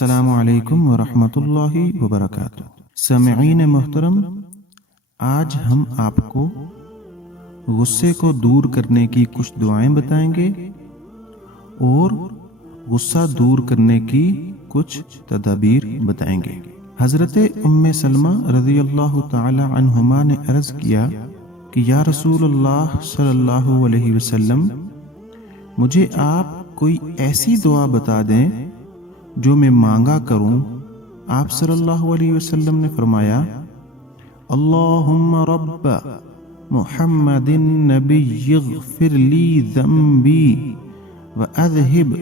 السلام علیکم ورحمۃ اللہ وبرکاتہ۔ سامعین محترم، آج ہم آپ کو غصے کو دور کرنے کی کچھ دعائیں بتائیں گے اور غصہ دور کرنے کی کچھ تدابیر بتائیں گے۔ حضرت ام سلمہ رضی اللہ تعالی عنہما نے عرض کیا کہ یا رسول اللہ صلی اللہ علیہ وسلم، مجھے آپ کوئی ایسی دعا بتا دیں جو میں مانگا کروں۔ آپ صلی اللہ علیہ وسلم نے فرمایا، اللہم رب محمد النبی اغفر لی ذنبی واذہب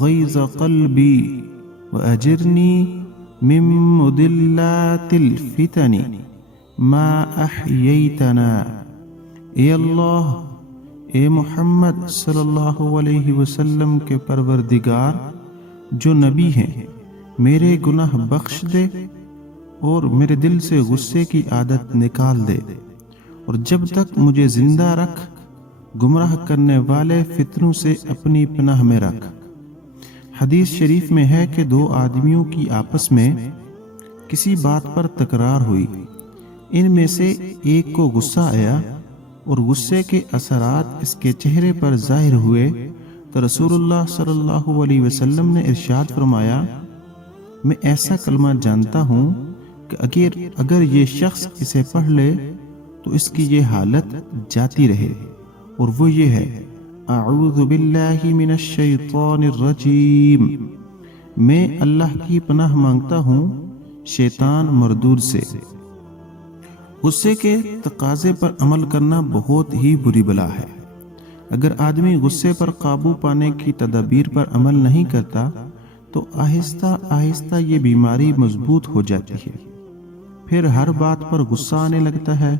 غیظ قلبی واجرنی من مضلات الفتن ما احییتنا۔ اے اللہ، اے محمد صلی اللہ علیہ وسلم کے پروردگار جو نبی ہیں، میرے گناہ بخش دے اور میرے دل سے غصے کی عادت نکال دے، اور جب تک مجھے زندہ رکھ گمراہ کرنے والے فتنوں سے اپنی پناہ میں رکھ۔ حدیث شریف میں ہے کہ دو آدمیوں کی آپس میں کسی بات پر تکرار ہوئی، ان میں سے ایک کو غصہ آیا اور غصے کے اثرات اس کے چہرے پر ظاہر ہوئے تو رسول اللہ صلی اللہ علیہ وسلم نے ارشاد فرمایا، میں ایسا کلمہ جانتا ہوں کہ اگر یہ شخص اسے پڑھ لے تو اس کی یہ حالت جاتی رہے، اور وہ یہ ہے، اعوذ باللہ من الشیطان الرجیم، میں اللہ کی پناہ مانگتا ہوں شیطان مردود سے۔ غصے کے تقاضے پر عمل کرنا بہت ہی بری بلا ہے۔ اگر آدمی غصے پر قابو پانے کی تدابیر پر عمل نہیں کرتا تو آہستہ آہستہ یہ بیماری مضبوط ہو جاتی ہے، پھر ہر بات پر غصہ آنے لگتا ہے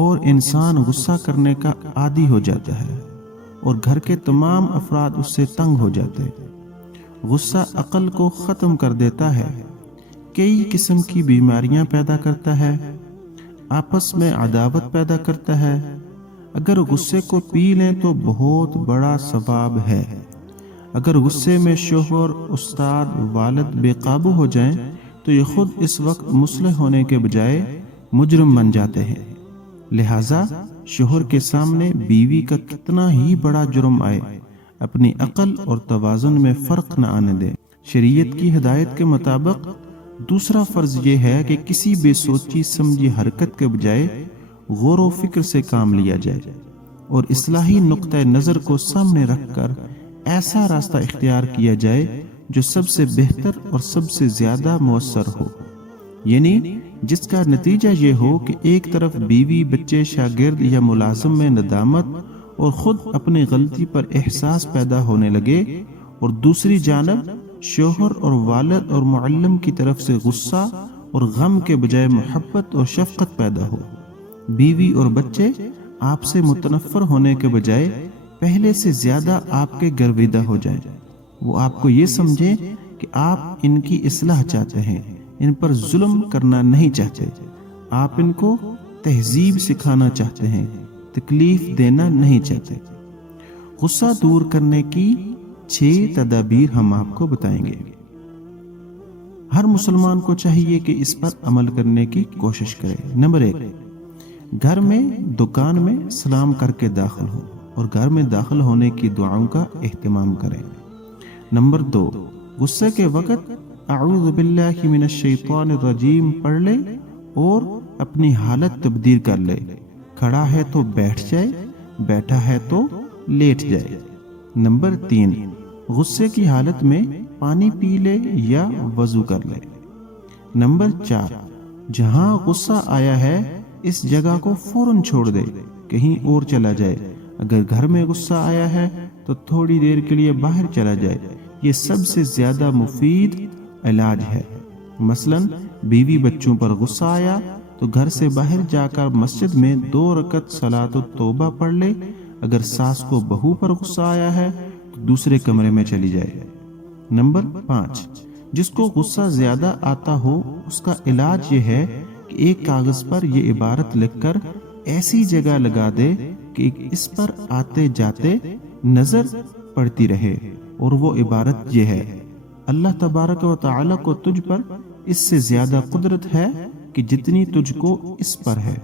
اور انسان غصہ کرنے کا عادی ہو جاتا ہے اور گھر کے تمام افراد اس سے تنگ ہو جاتے ہیں۔ غصہ عقل کو ختم کر دیتا ہے، کئی قسم کی بیماریاں پیدا کرتا ہے، آپس میں عداوت پیدا کرتا ہے۔ اگر غصے کو پی لیں تو بہت بڑا ثواب ہے۔ اگر غصے میں شوہر، استاد، والد بے قابو ہو جائیں تو یہ خود اس وقت مصلح ہونے کے بجائے مجرم بن جاتے ہیں۔ لہٰذا شوہر کے سامنے بیوی کا کتنا ہی بڑا جرم آئے، اپنی عقل اور توازن میں فرق نہ آنے دیں۔ شریعت کی ہدایت کے مطابق دوسرا فرض یہ ہے کہ کسی بے سوچی سمجھی حرکت کے بجائے غور و فکر سے کام لیا جائے اور اصلاحی نقطہ نظر کو سامنے رکھ کر ایسا راستہ اختیار کیا جائے جو سب سے بہتر اور سب سے زیادہ مؤثر ہو، یعنی جس کا نتیجہ یہ ہو کہ ایک طرف بیوی، بچے، شاگرد یا ملازم میں ندامت اور خود اپنی غلطی پر احساس پیدا ہونے لگے، اور دوسری جانب شوہر اور والد اور معلم کی طرف سے غصہ اور غم کے بجائے محبت اور شفقت پیدا ہو۔ بیوی اور بچے آپ سے متنفر ہونے کے بجائے پہلے سے زیادہ آپ کے گرویدہ ہو جائیں، وہ آپ کو یہ سمجھیں کہ آپ ان کی اصلاح چاہتے ہیں، ان پر ظلم کرنا نہیں چاہتے، آپ ان کو تہذیب سکھانا چاہتے ہیں، تکلیف دینا نہیں چاہتے۔ غصہ دور کرنے کی 6 تدابیر ہم آپ کو بتائیں گے۔ ہر مسلمان کو چاہیے کہ اس پر عمل کرنے کی کوشش کرے۔ نمبر 1، گھر میں، دکان میں سلام کر کے داخل ہو اور گھر میں داخل ہونے کی دعاؤں کا اہتمام کریں۔ نمبر 2، غصے کے وقت اعوذ باللہ من الشیطان الرجیم پڑھ لے اور اپنی حالت تبدیل کر لے، کھڑا ہے تو بیٹھ جائے، بیٹھا ہے تو لیٹ جائے۔ نمبر 3، غصے کی حالت میں پانی پی لے یا وضو کر لے۔ نمبر 4، جہاں غصہ آیا ہے اس جگہ کو فوراً چھوڑ دے، کہیں اور چلا جائے۔ اگر گھر میں غصہ آیا ہے تو تھوڑی دیر کے لیے باہر چلا جائے، یہ سب سے زیادہ مفید علاج ہے۔ مثلاً بیوی بچوں پر غصہ آیا تو گھر سے باہر جا کر مسجد میں 2 رکعت صلاۃ التوبہ پڑھ لے۔ اگر ساس کو بہو پر غصہ آیا ہے تو دوسرے کمرے میں چلی جائے۔ نمبر 5، جس کو غصہ زیادہ آتا ہو اس کا علاج یہ ہے کہ ایک کاغذ پر یہ عبارت لکھ کر ایسی جگہ لگا دے کہ اس پر آتے جاتے نظر پڑتی رہے، اور وہ عبارت یہ ہے، اللہ تبارک و تعالی کو تجھ پر اس سے زیادہ قدرت ہے کہ جتنی تجھ کو اس پر ہے،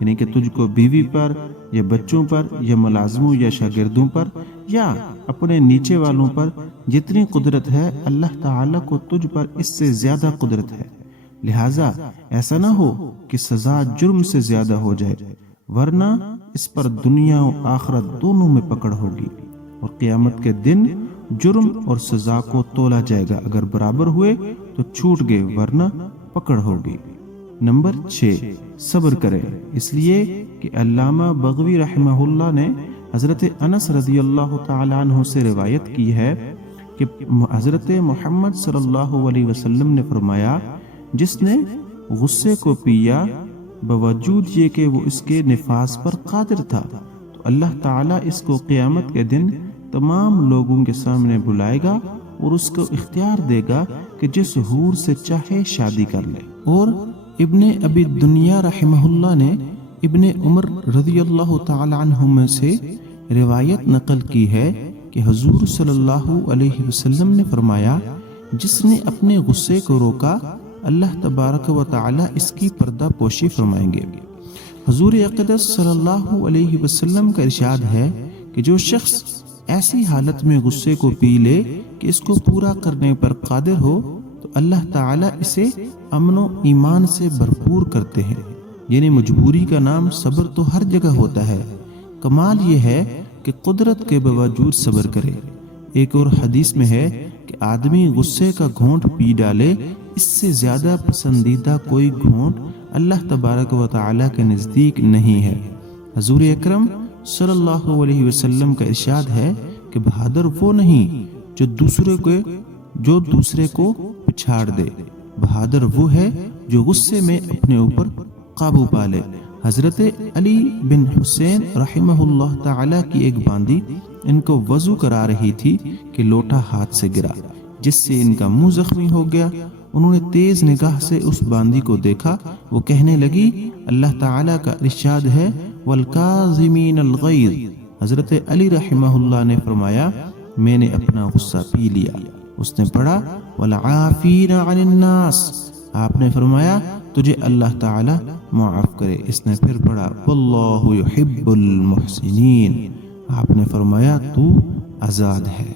یعنی کہ تجھ کو بیوی پر یا بچوں پر یا ملازموں یا شاگردوں پر یا اپنے نیچے والوں پر جتنی قدرت ہے، اللہ تعالی کو تجھ پر اس سے زیادہ قدرت ہے۔ لہٰذا ایسا نہ ہو کہ سزا جرم سے زیادہ ہو جائے، ورنہ اس پر دنیا و آخرت دونوں میں پکڑ ہوگی، اور قیامت کے دن جرم اور سزا کو تولا جائے گا، اگر برابر ہوئے تو چھوٹ گئے ورنہ پکڑ ہوگی۔ نمبر 6، صبر کرے، اس لیے کہ علامہ بغوی رحمہ اللہ نے حضرت انس رضی اللہ تعالی عنہ سے روایت کی ہے کہ حضرت محمد صلی اللہ علیہ وسلم نے فرمایا، جس نے غصے کو پیا باوجود یہ کہ وہ اس کے نفاذ پر قادر تھا، تو اللہ تعالیٰ اس کو قیامت کے دن تمام لوگوں کے سامنے بلائے گا اور اس کو اختیار دے گا کہ جس حور سے چاہے شادی کر لے۔ اور ابن ابی دنیا رحمہ اللہ نے ابن عمر رضی اللہ تعالی عنہما سے روایت نقل کی ہے کہ حضور صلی اللہ علیہ وسلم نے فرمایا، جس نے اپنے غصے کو روکا اللہ تبارک و تعالی اس کی پردہ پوشی فرمائیں گے۔ حضور اقدس صلی اللہ علیہ وسلم کا ارشاد ہے کہ جو شخص ایسی حالت میں غصے کو پی لے کہ اس کو پورا کرنے پر قادر ہو تو اللہ تعالیٰ اسے امن و ایمان سے بھرپور کرتے ہیں۔ یعنی مجبوری کا نام صبر تو ہر جگہ ہوتا ہے، کمال یہ ہے کہ قدرت کے باوجود صبر کرے۔ ایک اور حدیث میں ہے کہ آدمی غصے کا گھونٹ پی ڈالے، اس سے زیادہ پسندیدہ کوئی گھونٹ اللہ تبارک و تعالیٰ کے نزدیک نہیں ہے۔ حضور اکرم صلی اللہ علیہ وسلم کا ارشاد ہے کہ بہادر وہ نہیں جو دوسرے کو پچھاڑ دے، بہادر وہ ہے جو غصے میں اپنے اوپر قابو پا لے۔ حضرت علی بن حسین رحمہ اللہ تعالیٰ کی ایک باندی ان کو وضو کرا رہی تھی کہ لوٹا ہاتھ سے گرا، جس سے ان کا منہ زخمی ہو گیا۔ انہوں نے تیز نگاہ سے اس باندی کو دیکھا، وہ کہنے لگی، اللہ تعالیٰ کا ارشاد ہے والکاظمین الغیظ۔ حضرت علی رحمہ اللہ نے فرمایا، میں نے اپنا غصہ پی لیا۔ اس نے پڑھا والعافین عن الناس، آپ نے فرمایا تجھے اللہ تعالی معاف کرے۔ اس نے پھر پڑھا واللہ یحب المحسنین، آپ نے فرمایا تو آزاد ہے۔